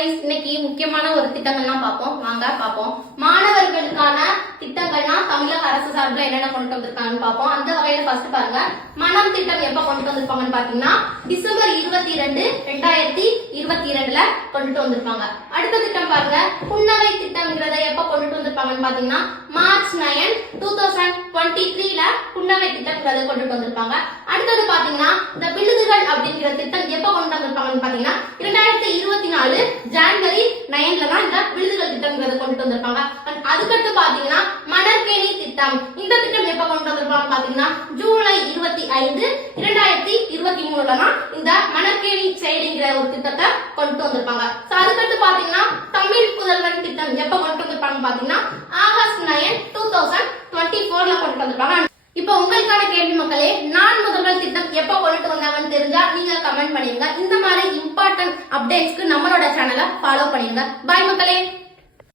Guys, இன்னைக்கு முக்கியமான ஒரு திட்டங்கள்லாம் பார்ப்போம். மாணவர்களுக்கான திட்டங்கள்னா தமிழக அரசு சார்பில் என்னென்ன கொண்டு வந்திருக்காங்கன்னு பார்ப்போம். அந்த வகையில ஃபர்ஸ்ட் பாருங்க, மனம் திட்டம் எப்ப கொண்டு வந்திருப்பாங்கன்னு பாத்தீங்கன்னா டிசம்பர் 22, 2022ல கொண்டுட்டு வந்திருப்பாங்க. அடுத்த திட்டம் பாருங்க, புன்னகை திட்டம்ங்கிறத எப்ப கொண்டுட்டு வந்திருப்பாங்கன்னு பாத்தீங்கன்னா மார்ச் 9, 2023ல புன்னகை திட்டம்ங்கிறத கொண்டுட்டு வந்திருப்பாங்க. அடுத்தது பாத்தீங்கன்னா இந்த விழுதுகள் அப்படிங்கிற திட்டம் எப்ப கொண்டு வந்திருப்பாங்கன்னு பாத்தீங்கன்னா 2024 ஜனவரி 9ல தான் இந்த விழுதுகள் திட்டம்ங்கிறத கொண்டு வந்திருப்பாங்க. அதுக்கடுத்து பாத்தீங்கன்னா மணற்கேணி திட்டம், இந்த திட்டம் எப்ப கொண்டு வந்திருப்பாங்க பாத்தீங்கன்னா ஜூலை 25, 2023ல தான் இந்த மணற்கேணி செயலிங்கிற ஒரு திட்டத்தை கொண்டு வந்திருப்பாங்க. அதுக்கடுத்து பாத்தீங்கன்னா தமிழ் புதல்வன் திட்டம் எப்ப கொண்டு வந்திருப்பாங்க பாத்தீங்கன்னா ஆகஸ்ட் 9, 2024ல கொண்டு வந்திருப்பாங்க. இப்போ உங்களுக்கான கேள்வி மக்களே, நான் முதல்வர் திட்டம் எப்ப கொண்டுட்டு வந்தாங்கன்னு தெரிஞ்சா நீங்க கமெண்ட் பண்ணிருங்க. இந்த மாதிரி இம்பார்ட்டன்ட் அப்டேட்ஸ்க்கு நம்மளோட சேனலை ஃபாலோ பண்ணிருங்க. பாய் மக்களே.